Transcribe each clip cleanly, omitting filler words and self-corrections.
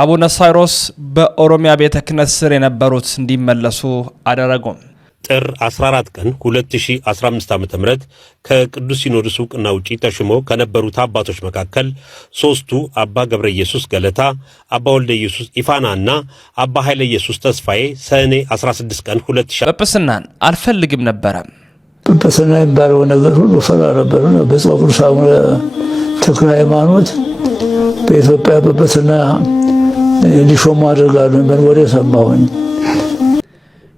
አቡነ ሳይሮስ በኦሮሚያ ቤተ ክህነት ስር የነበሩት እንዲመለሱ አደረጉ። ጥር 14 ቀን 2015 ዓ.ም ከቅዱስ ሲኖዶስ ዕውቅና ውጪ ተሾመው ከነበሩት አባቶች መካከል ሶስቱ አባ ገብረ ኢየሱስ ገለታ፣ አባ ወልደ ኢየሱስ ኢፋናና አባ ኃይለ ኢየሱስ ተስፋዬ ሰኔ 16 ቀን 2000 ጵጵስናን አልፈልግም ነበር። ጵጵስና የሚባለው ነገር ሁሉ ፈራ ነበር። በጽዋ ቅዱስ አቡነ ተክለ ሃይማኖት በኢትዮጵያ ጵጵስና ሊሾሙ አድርጋለሁ ምን ወደ ሰማሁኝ።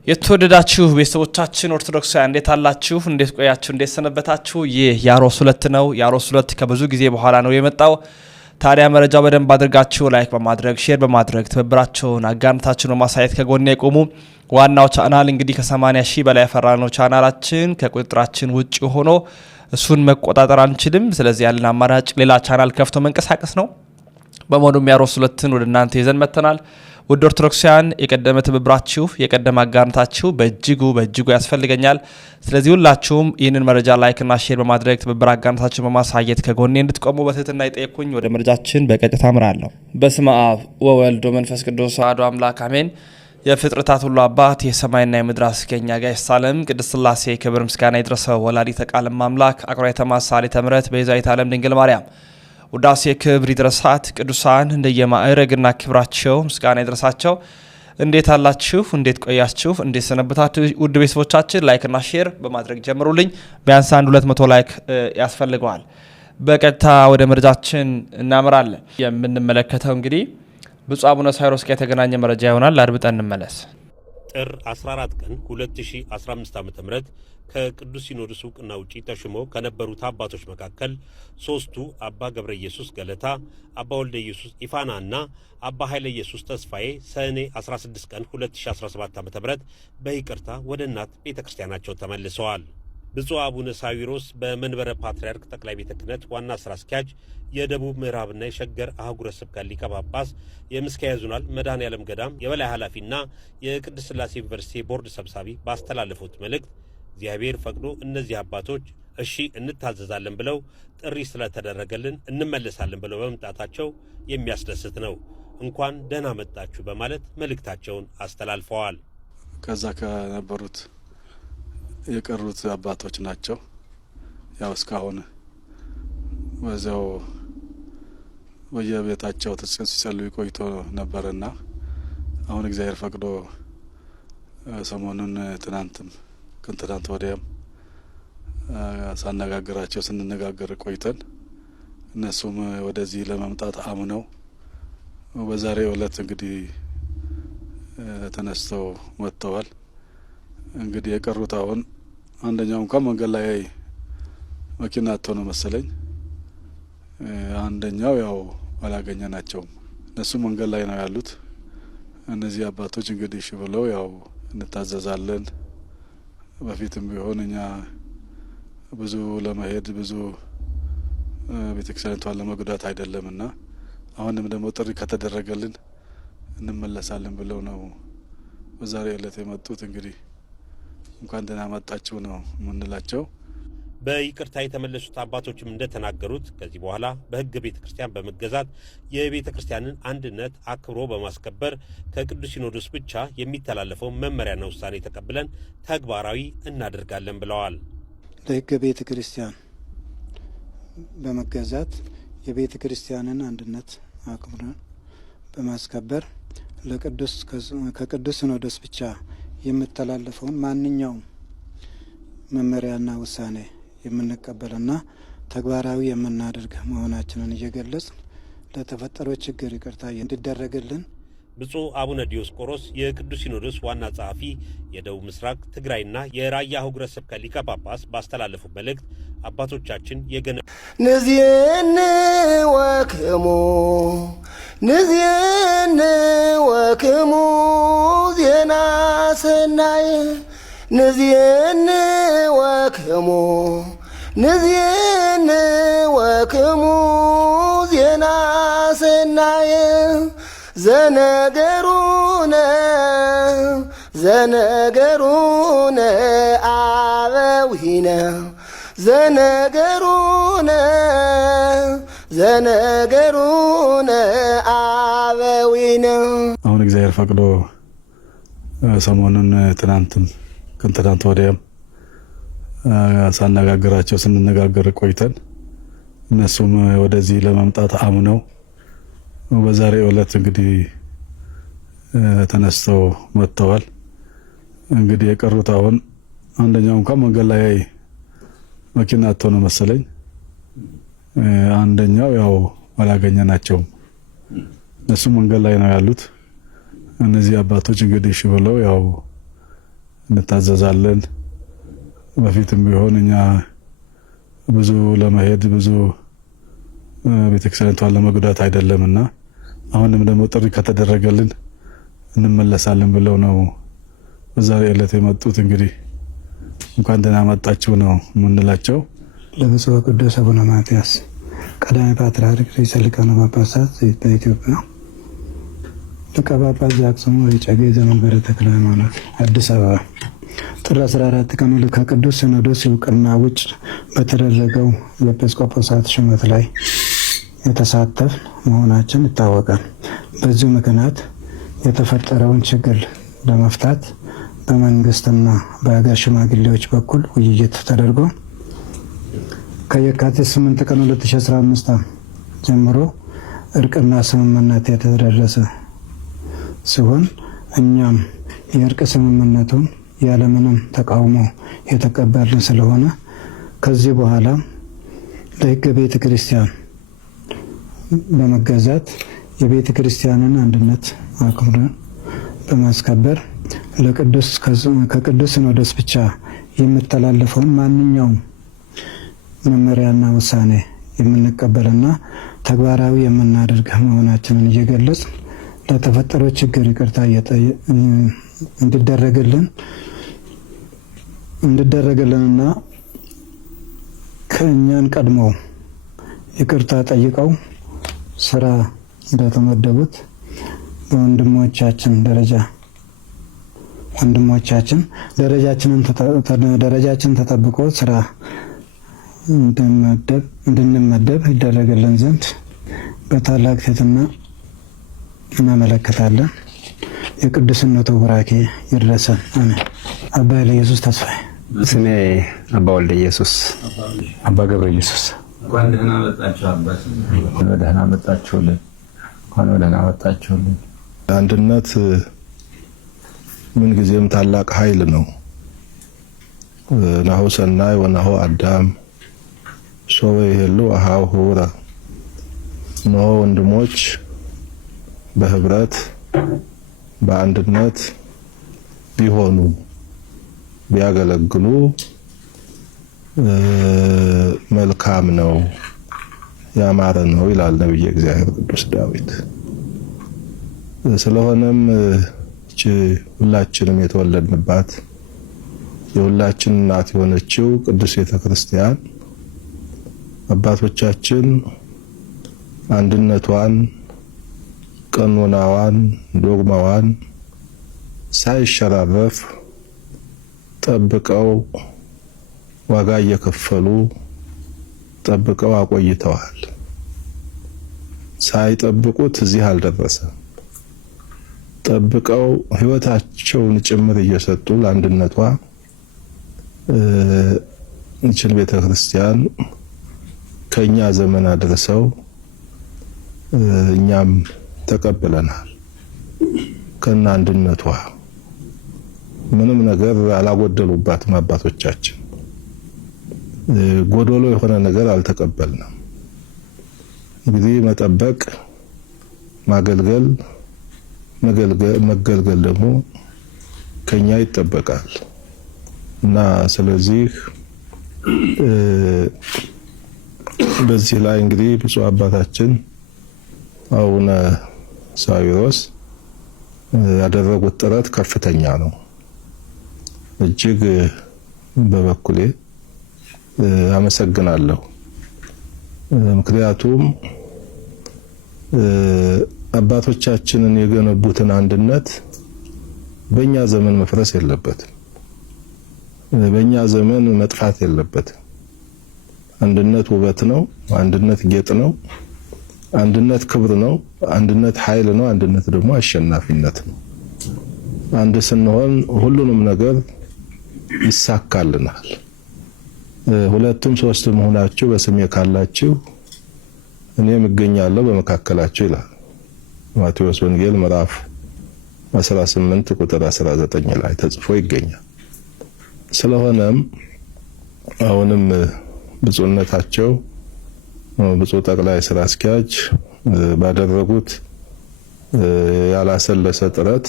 የተወደዳችሁ ቤተሰቦቻችን ኦርቶዶክሳውያን እንዴት አላችሁ? እንዴት ቆያችሁ? እንዴት ሰነበታችሁ? ይህ ያሮስ 2 ነው። ያሮስ 2 ከብዙ ጊዜ በኋላ ነው የመጣው። ታዲያ መረጃው በደንብ አድርጋችሁ ላይክ በማድረግ ሼር በማድረግ ትብብራችሁን አጋርነታችሁን በማሳየት ከጎኔ የቆሙ። ዋናው ቻናል እንግዲህ ከ80 ሺህ በላይ ያፈራነው ቻናላችን ከቁጥጥራችን ውጪ ሆኖ እሱን መቆጣጠር አንችልም። ስለዚህ ያለን አማራጭ ሌላ ቻናል ከፍቶ መንቀሳቀስ ነው። በመሆኑም ያሮስ 2ን ወደ እናንተ ይዘን መተናል። ውድ ኦርቶዶክሳውያን የቀደመ ትብብራችሁ የቀደመ አጋርነታችሁ በእጅጉ ያስፈልገኛል። ስለዚህ ሁላችሁም ይህንን መረጃ ላይክና ሼር በማድረግ ትብብር አጋርነታችሁን በማሳየት ከጎኔ እንድትቆሙ በትህትና ይጠይቁኝ። ወደ መረጃችን በቀጥታ አምራለሁ። በስመ አብ ወወልድ ወመንፈስ ቅዱስ አሐዱ አምላክ አሜን። የፍጥረታት ሁሉ አባት የሰማይና የምድር አስገኛ ጋይስ ዓለም ቅድስት ሥላሴ ክብር ምስጋና ይድረሰው። ወላዲተ ቃል አምላክ አቁራይተ ማሳሊተ ምሕረት ቤዛዊተ ዓለም ድንግል ማርያም ውዳሴ ክብር ይድረሳት። ቅዱሳን እንደየማዕረግና ክብራቸው ምስጋና ይድረሳቸው። እንዴት አላችሁ? እንዴት ቆያችሁ? እንዴት ሰነበታችሁ? ውድ ቤተሰቦቻችን ላይክና ሼር በማድረግ ጀምሩልኝ። ቢያንስ 200 ላይክ ያስፈልገዋል። በቀጥታ ወደ መረጃችን እናመራለን። የምንመለከተው እንግዲህ ብፁዕ አቡነ ሳይሮስ ጋር የተገናኘ መረጃ ይሆናል። አድምጠን እንመለስ። ጥር 14 ቀን 2015 ዓ.ም ከቅዱስ ሲኖዶስ ዕውቅና ውጪ ተሾመው ከነበሩት አባቶች መካከል ሶስቱ አባ ገብረ ኢየሱስ ገለታ፣ አባ ወልደ ኢየሱስ ኢፋናና አባ ኃይለ ኢየሱስ ተስፋዬ ሰኔ 16 ቀን 2017 ዓ.ም በይቅርታ ወደ እናት ቤተክርስቲያናቸው ተመልሰዋል። ብፁዕ አቡነ ሳዊሮስ በመንበረ ፓትርያርክ ጠቅላይ ቤተ ክህነት ዋና ስራ አስኪያጅ የደቡብ ምዕራብና የሸገር አህጉረ ስብከት ሊቀ ጳጳስ የምስካየ ኅዙናን መድኃኔዓለም ገዳም የበላይ ኃላፊና የቅድስት ሥላሴ ዩኒቨርሲቲ ቦርድ ሰብሳቢ ባስተላለፉት መልእክት እግዚአብሔር ፈቅዶ እነዚህ አባቶች እሺ እንታዘዛለን ብለው ጥሪ ስለተደረገልን እንመለሳለን ብለው በመምጣታቸው የሚያስደስት ነው። እንኳን ደህና መጣችሁ በማለት መልእክታቸውን አስተላልፈዋል። ከዛ ከነበሩት የቀሩት አባቶች ናቸው። ያው እስካሁን በዛው በየቤታቸው ሲጸልዩ ቆይቶ ነበርና አሁን እግዚአብሔር ፈቅዶ ሰሞኑን ትናንት ወዲያም ሳነጋግራቸው ስንነጋገር ቆይተን እነሱም ወደዚህ ለመምጣት አምነው በዛሬው ዕለት እንግዲህ ተነስተው ወጥተዋል። እንግዲህ የቀሩት አሁን አንደኛው እንኳን መንገድ ላይ መኪና አጥቶ ነው መሰለኝ። አንደኛው ያው አላገኘናቸውም። እነሱ መንገድ ላይ ነው ያሉት። እነዚህ አባቶች እንግዲህ እሺ ብለው ያው እንታዘዛለን። በፊትም ቢሆን እኛ ብዙ ለመሄድ ብዙ ቤተክርስቲያኒቷን ለመጉዳት አይደለምና አሁንም ደግሞ ጥሪ ከተደረገልን እንመለሳለን ብለው ነው በዛሬ ዕለት የመጡት። እንግዲህ እንኳን ደህና መጣችሁ ነው የምንላቸው። በይቅርታ የተመለሱት አባቶችም እንደተናገሩት ከዚህ በኋላ በሕገ ቤተ ክርስቲያን በመገዛት የቤተ ክርስቲያንን አንድነት አክብሮ በማስከበር ከቅዱስ ሲኖዶስ ብቻ የሚተላለፈው መመሪያና ውሳኔ ተቀብለን ተግባራዊ እናደርጋለን ብለዋል። ለሕገ ቤተ ክርስቲያን በመገዛት የቤተ ክርስቲያንን አንድነት አክብረን በማስከበር ከቅዱስ ሲኖዶስ ብቻ የሚተላለፈውን ማንኛውም መመሪያና ውሳኔ የምንቀበልና ተግባራዊ የምናደርግ መሆናችንን እየገለጽ ለተፈጠረው ችግር ይቅርታ እንዲደረግልን ብፁዕ አቡነ ዲዮስቆሮስ የቅዱስ ሲኖዶስ ዋና ጸሐፊ የደቡብ ምስራቅ ትግራይና የራያ አህጉረ ስብከት ሊቀ ጳጳስ ባስተላለፉ መልእክት አባቶቻችን ንዚን ወክሙ ዜና ሰናይ ንዚን ወክሙ ዜና ሰናይ ዘነገሩነ አበዊነ ዘነገሩነ አበዊነ አበዊነ አሁን እግዚአብሔር ፈቅዶ ሰሞኑን ትናንትም ከትናንት ወዲያም ሳነጋግራቸው ስንነጋገር ቆይተን እነሱም ወደዚህ ለመምጣት አምነው በዛሬው ዕለት እንግዲህ ተነስተው መጥተዋል። እንግዲህ የቀሩት አሁን አንደኛው እንኳን መንገድ ላይ መኪና አጥቶ ነው መሰለኝ። አንደኛው ያው አላገኘናቸውም። እነሱ መንገድ ላይ ነው ያሉት። እነዚህ አባቶች እንግዲህ እሺ ብለው ያው እንታዘዛለን። በፊትም ቢሆን እኛ ብዙ ለመሄድ ብዙ ቤተክርስቲያኗን ለመጉዳት አይደለምና አሁንም ደግሞ ጥሪ ከተደረገልን እንመለሳለን ብለው ነው በዛሬ ዕለት የመጡት። እንግዲህ እንኳን ደህና መጣችሁ ነው የምንላቸው። ለብፁዕ ቅዱስ አቡነ ማትያስ ቀዳሚ ፓትርያርክ ርዕሰ ሊቃነ ጳጳሳት በኢትዮጵያ ሊቀ ጳጳስ ዘአክሱም ወዕጨጌ ዘመንበረ ተክለ ሃይማኖት አዲስ አበባ ጥር 14 ቀን ከቅዱስ ሲኖዶስ እውቅና ውጭ በተደረገው የኤጲስቆጶሳት ሹመት ላይ የተሳተፍ መሆናችን ይታወቃል። በዚሁ ምክንያት የተፈጠረውን ችግር ለመፍታት በመንግስትና በሀገር ሽማግሌዎች በኩል ውይይት ተደርጎ ከየካቲት 8 ቀን 2015 ጀምሮ እርቅና ስምምነት የተደረሰ ሲሆን እኛም የእርቅ ስምምነቱን ያለምንም ተቃውሞ የተቀበልን ስለሆነ ከዚህ በኋላ ለሕገ ቤተ ክርስቲያን በመገዛት የቤተ ክርስቲያንን አንድነት አክብረን በማስከበር ከቅዱስ ሲኖዶስ ብቻ የሚተላለፈውን ማንኛውም መመሪያና ውሳኔ የምንቀበልና ተግባራዊ የምናደርግ መሆናችንን እየገለጽ ለተፈጠረው ችግር ይቅርታ እንዲደረግልንና ከእኛን ቀድመው ይቅርታ ጠይቀው ስራ እንደተመደቡት ደረጃችን ተጠብቆ ስራ እንድንመደብ ይደረግልን ዘንድ በታላቅ ትሕትና እናመለክታለን። የቅዱስነቱ ቡራኬ ይድረሰን። አሜን። አባ ኃይለ ኢየሱስ ተስፋዬ። ስሜ አባ ወልደ ኢየሱስ አባ ገብረ ኢየሱስ። እንኳን ደህና መጣችሁ አባት። ደህና መጣችሁልን። እንኳን ደህና መጣችሁልን። አንድነት ምንጊዜም ታላቅ ኃይል ነው። ናሁ ሰናይ ወናሁ አዳም ሶበ ይሄሉ አሃው ሁራ። ነው ወንድሞች በህብረት በአንድነት ቢሆኑ ቢያገለግሉ መልካም ነው ያማረ ነው ይላል ነብዩ እግዚአብሔር ቅዱስ ዳዊት። ስለሆነም ሁላችንም የተወለድንባት የሁላችን እናት የሆነችው ቅዱስ ቤተክርስቲያን አባቶቻችን አንድነቷን፣ ቀኖናዋን፣ ዶግማዋን ሳይሸራረፍ ጠብቀው ዋጋ እየከፈሉ ጠብቀው አቆይተዋል። ሳይጠብቁት እዚህ አልደረሰም። ጠብቀው ህይወታቸውን ጭምር እየሰጡ ለአንድነቷ እችን ቤተክርስቲያን ከኛ ዘመን አድርሰው እኛም ተቀበለናል። ከና አንድነቷ ምንም ነገር አላጎደሉባትም አባቶቻችን። ጎዶሎ የሆነ ነገር አልተቀበልንም። እንግዲህ መጠበቅ፣ ማገልገል፣ መገልገል ደግሞ ከኛ ይጠበቃል እና ስለዚህ በዚህ ላይ እንግዲህ ብፁዕ አባታችን አቡነ ሳዊሮስ ያደረጉት ጥረት ከፍተኛ ነው። እጅግ በበኩሌ አመሰግናለሁ። ምክንያቱም አባቶቻችንን የገነቡትን አንድነት በእኛ ዘመን መፍረስ የለበትም። በእኛ ዘመን መጥፋት የለበትም። አንድነት ውበት ነው። አንድነት ጌጥ ነው። አንድነት ክብር ነው። አንድነት ኃይል ነው። አንድነት ደግሞ አሸናፊነት ነው። አንድ ስንሆን ሁሉንም ነገር ይሳካልናል። ሁለቱም ሶስትም ሆናችሁ በስሜ ካላችሁ እኔም እገኛለሁ በመካከላችሁ ይላል ማቴዎስ ወንጌል ምዕራፍ 18 ቁጥር 19 ላይ ተጽፎ ይገኛል። ስለሆነም አሁንም ብፁዕነታቸው ብፁዕ ጠቅላይ ስራ አስኪያጅ ባደረጉት ያላሰለሰ ጥረት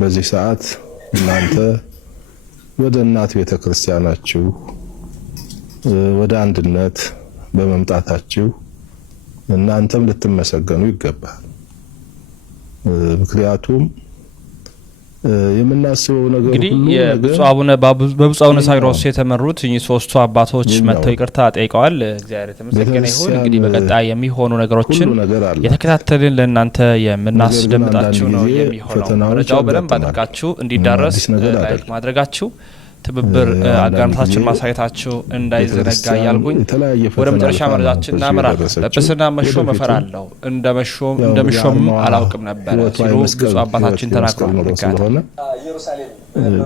በዚህ ሰዓት እናንተ ወደ እናት ቤተክርስቲያናችሁ ወደ አንድነት በመምጣታችሁ እናንተም ልትመሰገኑ ይገባል። ምክንያቱም የምናስበው ነገር እንግዲህ በብፁዕ አቡነ ሳዊሮስ የተመሩት እኚህ ሶስቱ አባቶች መጥተው ይቅርታ ጠይቀዋል። እግዚአብሔር የተመሰገነ ይሁን። እንግዲህ በቀጣይ የሚሆኑ ነገሮችን የተከታተልን ለእናንተ የምናስደምጣችሁ ነው የሚሆነው። መረጃው በደንብ አድርጋችሁ እንዲዳረስ ላይክ ማድረጋችሁ ትብብር አጋርነታችሁን ማሳየታችሁ እንዳይዘነጋ ያልኩኝ ወደ መጨረሻ መረጃችን እናመራለን። ጵጵስና መሾም እፈራለሁ እንደመሾም አላውቅም ነበር ሲሉ ብፁዕ አባታችን ተናግረዋል።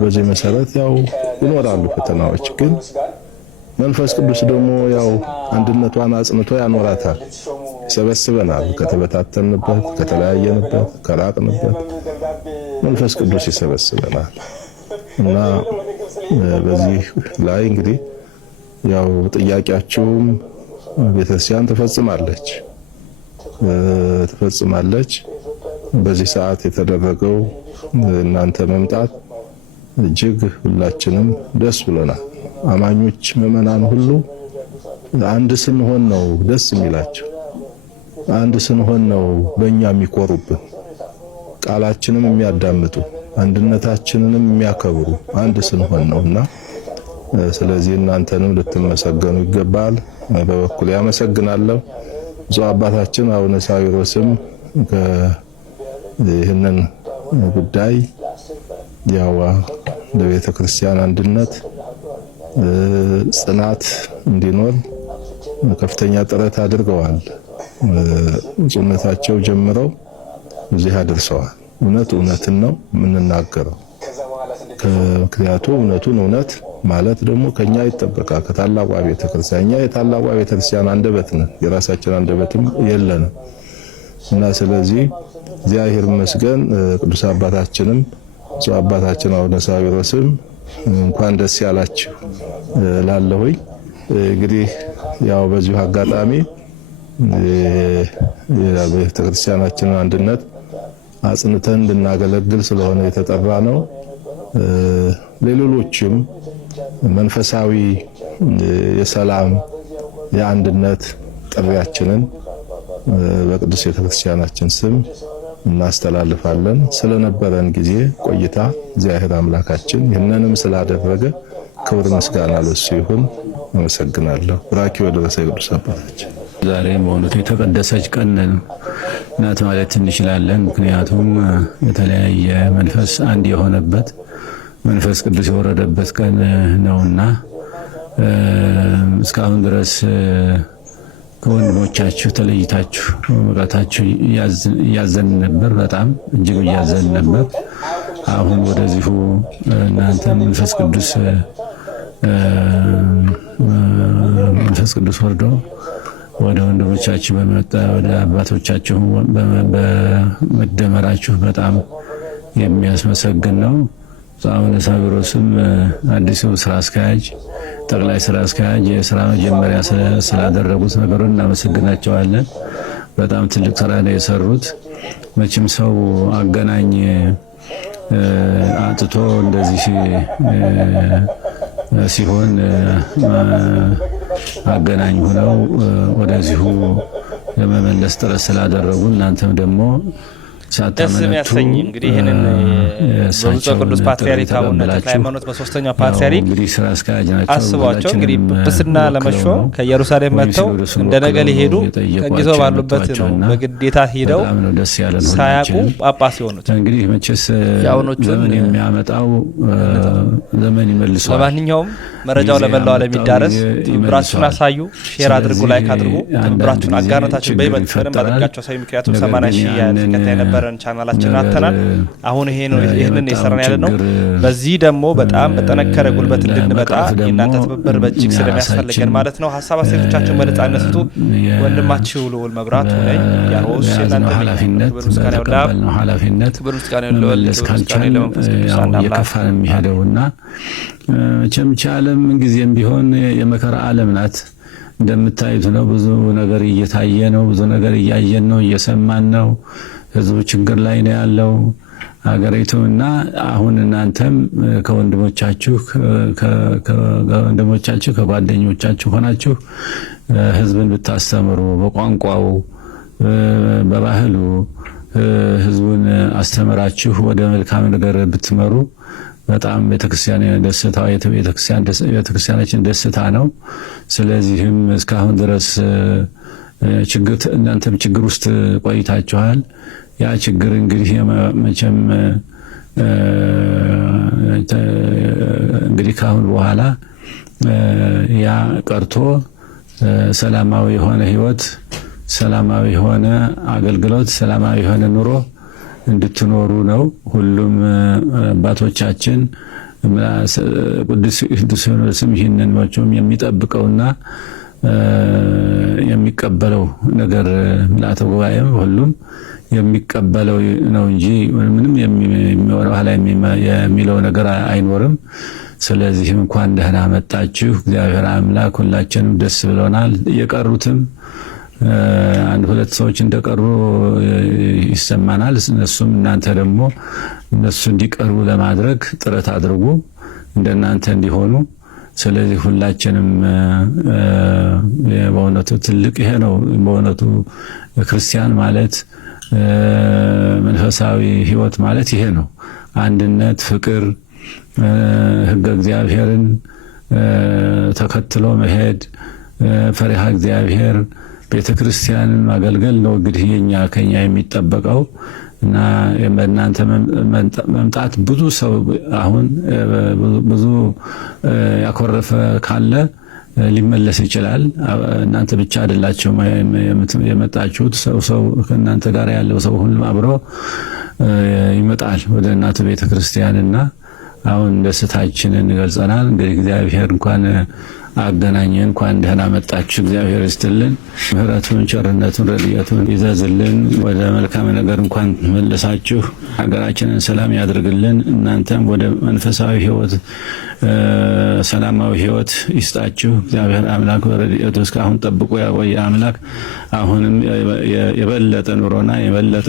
በዚህ መሰረት ያው ይኖራሉ ፈተናዎች፣ ግን መንፈስ ቅዱስ ደግሞ ያው አንድነቷን አጽንቶ ያኖራታል። ይሰበስበናል። ከተበታተንበት፣ ከተለያየንበት፣ ከራቅንበት መንፈስ ቅዱስ ይሰበስበናል እና በዚህ ላይ እንግዲህ ያው ጥያቄያችሁም ቤተክርስቲያን ትፈጽማለች። በዚህ ሰዓት የተደረገው እናንተ መምጣት እጅግ ሁላችንም ደስ ብሎናል። አማኞች ምዕመናን ሁሉ አንድ ስንሆን ነው ደስ የሚላቸው። አንድ ስንሆን ነው በእኛ የሚኮሩብን፣ ቃላችንም የሚያዳምጡ፣ አንድነታችንንም የሚያከብሩ አንድ ስንሆን ነውና ስለዚህ እናንተንም ልትመሰገኑ ይገባል። በበኩል ያመሰግናለሁ። ብፁዕ አባታችን አቡነ ሳዊሮስም ይህንን ጉዳይ ያው ለቤተ ክርስቲያን አንድነት ጽናት እንዲኖር ከፍተኛ ጥረት አድርገዋል። ብፁዕነታቸው ጀምረው እዚህ አድርሰዋል። እውነትን ነው የምንናገረው። ምክንያቱም እውነት ማለት ደግሞ ከኛ ይጠበቃል። ከታላቋ ቤተክርስቲያን እኛ የታላቋ ቤተክርስቲያን አንደበት ነን። የራሳችን አንደበትም የለንም እና ስለዚህ እግዚአብሔር ይመስገን ቅዱስ አባታችንም ብፁዕ አባታችን አቡነ ሳዊሮስም እንኳን ደስ ያላችሁ ላለሁኝ እንግዲህ ያው በዚሁ አጋጣሚ የቤተክርስቲያናችንን አንድነት አጽንተን እንድናገለግል ስለሆነ የተጠራ ነው። ለሌሎችም መንፈሳዊ የሰላም የአንድነት ጥሪያችንን በቅዱስ ቤተክርስቲያናችን ስም እናስተላልፋለን። ስለነበረን ጊዜ ቆይታ እግዚአብሔር አምላካችን ይህንንም ስላደረገ ክብር ምስጋና ለሱ ይሁን። አመሰግናለሁ። ብራኪ ወደረሰ ቅዱስ አባታችን ዛሬ በእውነቱ የተቀደሰች ቀን ናት ማለት እንችላለን። ምክንያቱም የተለያየ መንፈስ አንድ የሆነበት መንፈስ ቅዱስ የወረደበት ቀን ነውና እስካሁን ድረስ ከወንድሞቻችሁ ተለይታችሁ መቅረታችሁ እያዘን ነበር። በጣም እጅግ እያዘን ነበር። አሁን ወደዚሁ እናንተ መንፈስ ቅዱስ ወርዶ ወደ ወንድሞቻችሁ በመጣ ወደ አባቶቻችሁ በመደመራችሁ በጣም የሚያስመሰግን ነው። አቡነ ሳዊሮስም አዲሱ ስራ አስኪያጅ ጠቅላይ ስራ አስኪያጅ የስራ መጀመሪያ ስላደረጉት ነገሩን እናመሰግናቸዋለን። በጣም ትልቅ ስራ ነው የሰሩት። መቼም ሰው አገናኝ አጥቶ እንደዚህ ሲሆን አገናኝ ሆነው ወደዚሁ ለመመለስ ጥረት ስላደረጉ እናንተም ደግሞ ደስ የሚያሰኝ እንግዲህ ይህንን በብፁዕ ቅዱስ ፓትርያርክ አቡነ ተክለ ሃይማኖት በሶስተኛው ፓትርያርክ አስቧቸው እንግዲህ ጵጵስና ለመሾም ከኢየሩሳሌም መጥተው እንደነገ ሊሄዱ ከጊዜው ባሉበት ነው በግዴታ ሄደው ሳያውቁ ጳጳስ የሆኑት። እንግዲህ መቼስ ያውኖቹን የሚያመጣው ዘመን ይመልሰዋል። ለማንኛውም መረጃው ለመላው ዓለም ይዳረስ። ትብብራችሁን አሳዩ፣ ሼር አድርጉ፣ ላይክ አድርጉ። ትብብራችሁን አጋርነታችሁን በይበልጥ አድርጋችሁ አሳዩ። ምክንያቱም 80 ሺህ ተከታይ የነበረን ቻናላችን አተናል። አሁን ይሄንን የሰራን ያለ ነው። በዚህ ደግሞ በጣም በጠነከረ ጉልበት እንድንመጣ የእናንተ ትብብር በእጅግ ስለሚያስፈልገን ማለት ነው። ሀሳብ አስተያየቶቻችሁን በነጻነት ስጡ። ወንድማችሁ ልዑል መብራቱ ነኝ። ያሮስ የእናንተ ኃላፊነት ነው። ኃላፊነት ብሩስካን የከፋን የሚሄደውና ቸምቻለም ጊዜም ቢሆን የመከራ ዓለም ናት። እንደምታዩት ነው። ብዙ ነገር እየታየ ነው። ብዙ ነገር እያየን ነው፣ እየሰማን ነው። ህዝቡ ችግር ላይ ነው ያለው ሀገሪቱና አሁን እናንተም ከወንድሞቻችሁ ከጓደኞቻችሁ ሆናችሁ ህዝብን ብታስተምሩ በቋንቋው በባህሉ ህዝቡን አስተምራችሁ ወደ መልካም ነገር ብትመሩ በጣም ቤተክርስቲያናችን ደስታ ነው። ስለዚህም እስካሁን ድረስ እናንተም ችግር ውስጥ ቆይታችኋል። ያ ችግር እንግዲህ መቼም እንግዲህ ካሁን በኋላ ያ ቀርቶ ሰላማዊ የሆነ ህይወት፣ ሰላማዊ የሆነ አገልግሎት፣ ሰላማዊ የሆነ ኑሮ እንድትኖሩ ነው። ሁሉም አባቶቻችን ቅዱስ ሲኖዶስም ይህንን መቼም የሚጠብቀውና የሚቀበለው ነገር ምልዓተ ጉባኤም ሁሉም የሚቀበለው ነው እንጂ ምንም የሚወራው ኋላ የሚለው ነገር አይኖርም። ስለዚህ እንኳን ደህና መጣችሁ። እግዚአብሔር አምላክ ሁላችንም ደስ ብሎናል። የቀሩትም አንድ ሁለት ሰዎች እንደቀሩ ይሰማናል። እነሱም እናንተ ደግሞ እነሱ እንዲቀርቡ ለማድረግ ጥረት አድርጉ፣ እንደናንተ እንዲሆኑ። ስለዚህ ሁላችንም በእውነቱ ትልቅ ይሄ ነው። በእውነቱ ክርስቲያን ማለት መንፈሳዊ ህይወት ማለት ይሄ ነው። አንድነት፣ ፍቅር፣ ህገ እግዚአብሔርን ተከትሎ መሄድ፣ ፈሪሃ እግዚአብሔር፣ ቤተክርስቲያንን ማገልገል ነው እንግዲህ ከኛ የሚጠበቀው እና በእናንተ መምጣት ብዙ ሰው አሁን ብዙ ያኮረፈ ካለ ሊመለስ ይችላል። እናንተ ብቻ አይደላችሁም የመጣችሁት። ሰው ከእናንተ ጋር ያለው ሰው ሁሉ አብሮ ይመጣል ወደ እናንተ ቤተክርስቲያንና አሁን ደስታችንን ገልጸናል። እንግዲህ እግዚአብሔር እንኳን አገናኘን፣ እንኳን ደህና መጣችሁ። እግዚአብሔር ይስጥልን፣ ምህረቱን፣ ቸርነቱን፣ ረድኤቱን ይዘዝልን። ወደ መልካም ነገር እንኳን መለሳችሁ። ሀገራችንን ሰላም ያድርግልን። እናንተም ወደ መንፈሳዊ ህይወት፣ ሰላማዊ ህይወት ይስጣችሁ። እግዚአብሔር አምላክ በረድኤቱ እስካሁን ጠብቆ ያቆየ አምላክ አሁንም የበለጠ ኑሮና የበለጠ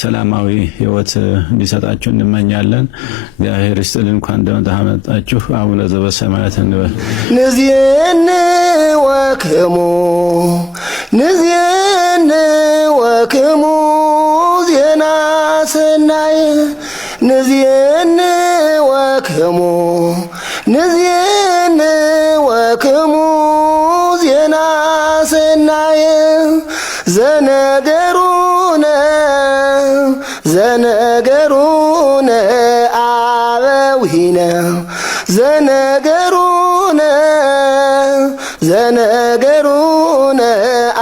ሰላማዊ ህይወት እንዲሰጣችሁ እንመኛለን። እግዚአብሔር ይስጥልን። እንኳን ደህና መጣችሁ። አቡነ ዘበሰማያት እንበል። ንዚን ወክሙ ዜና ሰናይ ንዚን ወክሙ ዜና ሰናይ ዘነገሩነ አበዊነ ዘነገሩነ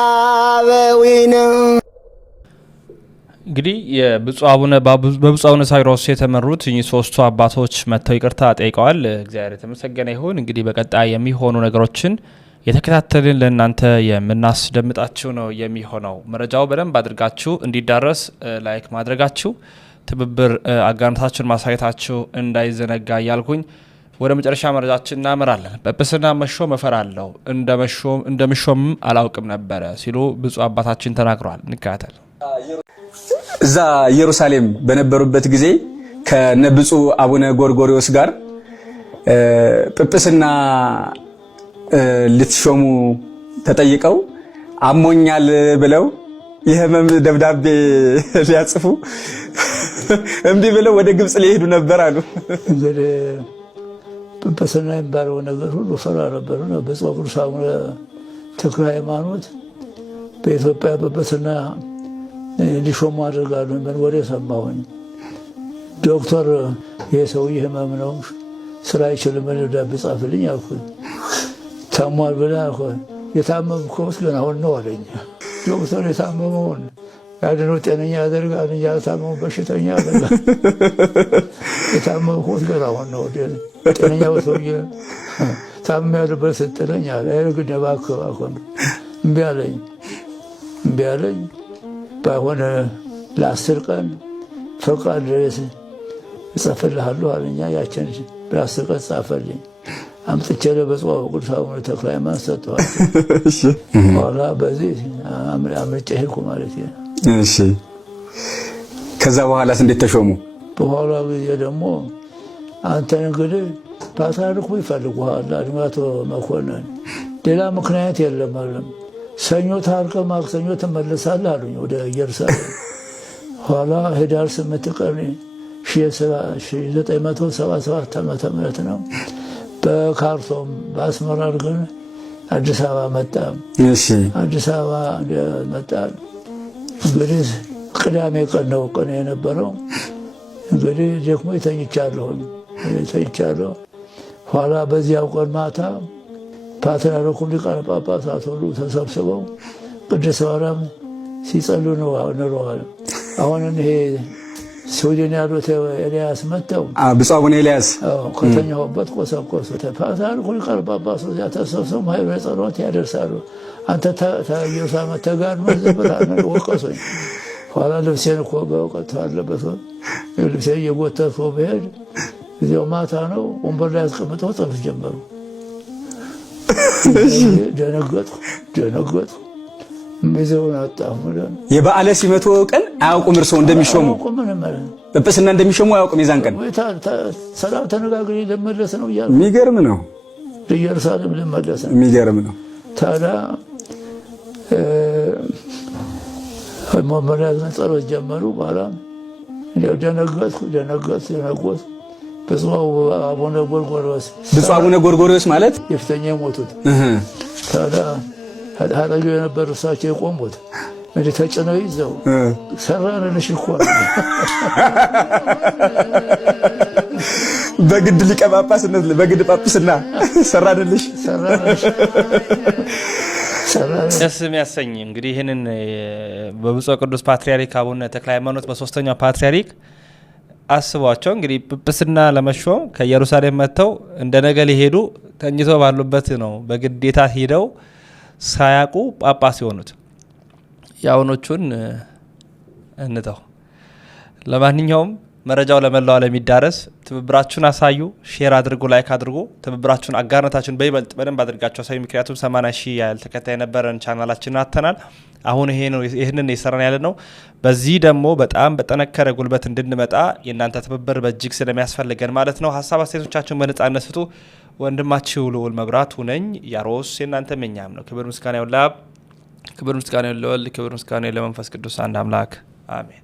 አበዊነ። እንግዲህ በብፁዕ አቡነ ሳዊሮስ የተመሩት እኚህ ሶስቱ አባቶች መጥተው ይቅርታ ጠይቀዋል። እግዚአብሔር የተመሰገነ ይሁን። እንግዲህ በቀጣይ የሚሆኑ ነገሮችን የተከታተልን ለእናንተ የምናስደምጣችሁ ነው የሚሆነው። መረጃው በደንብ አድርጋችሁ እንዲዳረስ ላይክ ማድረጋችሁ፣ ትብብር አጋርነታችሁን ማሳየታችሁ እንዳይዘነጋ እያልኩኝ ወደ መጨረሻ መረጃችን እናመራለን። ጵጵስና መሾም እፈራለሁ፣ እንደመሾምም አላውቅም ነበረ ሲሉ ብፁዕ አባታችን ተናግረዋል። እንከታተል። እዛ ኢየሩሳሌም በነበሩበት ጊዜ ከነ ብፁዕ አቡነ ጎርጎሪዎስ ጋር ጵጵስና ልትሾሙ ተጠይቀው አሞኛል ብለው የህመም ደብዳቤ ሊያጽፉ እምቢ ብለው ወደ ግብጽ ሊሄዱ ነበር አሉ። እንግዲህ ጵጵስና የሚባለው ነገር ሁሉ ፈራ ነበር ነው። ብፁዕ ቅዱስ አቡነ ተክለ ሃይማኖት በኢትዮጵያ ጵጵስና ሊሾሙ አድርጋሉ። ምን ወሬ ሰማሁኝ። ዶክተር የሰውዬ ህመም ነው ስራ አይችልም ደብዳቤ ጻፍልኝ አልኩት። ታሟል ብለህ አልኩት። የታመምከውስ ገና አሁን ነው አለኝ። ዶክተር የታመመውን ያድነው ጤነኛ ያደርጋል እንጂ ያልታመመው በሽተኛ ያደርጋል። የታመምኩት ገና አሁን ነው ጤነኛው ሰውዬ ታመም ያለበት ስትለኝ አለ። ግን እባክህ እምቢ አለኝ። ባይሆን ለ10 ቀን ፈቃድ ድረስ እጽፍልሃለሁ አለኛ። ያችን ለ10 ቀን ጻፈልኝ። አምጥቼ ለብፁዕ ወቅዱስ አቡነ ተክለ ሃይማኖት ሰጠኋቸው። በኋላ በዚህ አምልጬ ሄድኩ ማለት ነው። እሺ ከዛ በኋላስ እንዴት ተሾሙ? በኋላ ጊዜ ደግሞ አንተን እንግዲህ ፓትርያርኩ ይፈልጉሃል አቶ መኮንን፣ ሌላ ምክንያት የለም አለም። ሰኞ ታርቀህ ማክሰኞ ትመለሳለህ አሉኝ ወደ ኢየሩሳሌም። ኋላ ህዳር 8 ቀን 1977 ዓመተ ምህረት ነው በካርቶን በአስመራ አድርገን አዲስ አበባ መጣ። እሺ አዲስ አበባ መጣ። እንግዲህ ቅዳሜ ቀን ነው ቀን የነበረው። እንግዲህ ደግሞ ተኝቻለሁ። ኋላ በዚያው ቀን ማታ ፓትርያርኩ ሊቃነ ጳጳሳት ሁሉ ተሰብስበው ቅድስት ማርያም ሲጸሉ ነው ኖረዋል። አሁን ይሄ ስዊድን ያሉት ኤልያስ መጥተው ብፁዕ አቡነ ኤልያስ ከተኛሁበት ቆሰቆሱ። ፓትርያርኩ ሊቃነ ጳጳሳት እዚያ ተሰብስበው ማኅበረ ጸሎት ያደርሳሉ። አንተ ኢየሩሳሌም ተጋድመህ ዝም ብለህ ወቀሱኝ። ኋላ ልብሴን እኮ በእውቀት አለበት ልብሴን እየጎተትኩ ብሄድ እዚያው ማታ ነው ወንበር ላይ አስቀምጠው ጸሎት ጀመሩ። ደነገጥኩ። ሚዜውን አጣሁ። የበዓለ ሲመቱ ቀን አያውቁም እርስዎ እንደሚሾሙ ጵጵስና እንደሚሾሙ አያውቁም። የዛን ቀን ሰላም ተነጋግሬ ልመለስ ነው እያልኩ የሚገርም ነው። ኢየሩሳሌም ልመለስ ነው። የሚገርም ነው። ታዲያ መመሪያ ጸሎት ጀመሩ። በኋላ ደነገጥኩ። ብፁዕ አቡነ ጎርጎርዮስ ማለት የፊተኛ የሞቱት ታዲያ ሀረጁ የነበሩ እሳቸው የቆሙት እንዲህ ተጭነው ይዘው ሰራንልሽ እኮ በግድ ሊቀ ጳጳስነት በግድ ጳጳስና ሰራንልሽ ደስ የሚያሰኝ እንግዲህ ይህንን በብፁዕ ቅዱስ ፓትርያርክ አቡነ ተክለ ሃይማኖት በሶስተኛው ፓትርያርክ አስቧቸው እንግዲህ ጵጵስና ለመሾም ከኢየሩሳሌም መጥተው እንደ ነገ ሊሄዱ ተኝተው ባሉበት ነው በግዴታ ሄደው ሳያውቁ ጳጳስ የሆኑት። የአሁኖቹን እንተው። ለማንኛውም መረጃው ለመላው ዓለም ይዳረስ። ትብብራችሁን አሳዩ፣ ሼር አድርጉ፣ ላይክ አድርጉ። ትብብራችሁን አጋርነታችሁን በይበልጥ በደንብ አድርጋችሁ አሳዩ። ምክንያቱም 80 ሺህ ያህል ተከታይ ነበረን ቻናላችንን አጥተናል። አሁን ይህንን የሰራን ያለ ነው። በዚህ ደግሞ በጣም በጠነከረ ጉልበት እንድንመጣ የእናንተ ትብብር በእጅግ ስለሚያስፈልገን ማለት ነው። ሀሳብ አስተያየቶቻችሁን በነጻነት ስጡ። ወንድማችሁ ልዑል መብራቱ ነኝ። ያሮስ የእናንተ መኛም ነው። ክብር ምስጋና ይሁን ለአብ፣ ክብር ምስጋና ይሁን ለወልድ፣ ክብር ምስጋና ይሁን ለመንፈስ ቅዱስ አንድ አምላክ አሜን።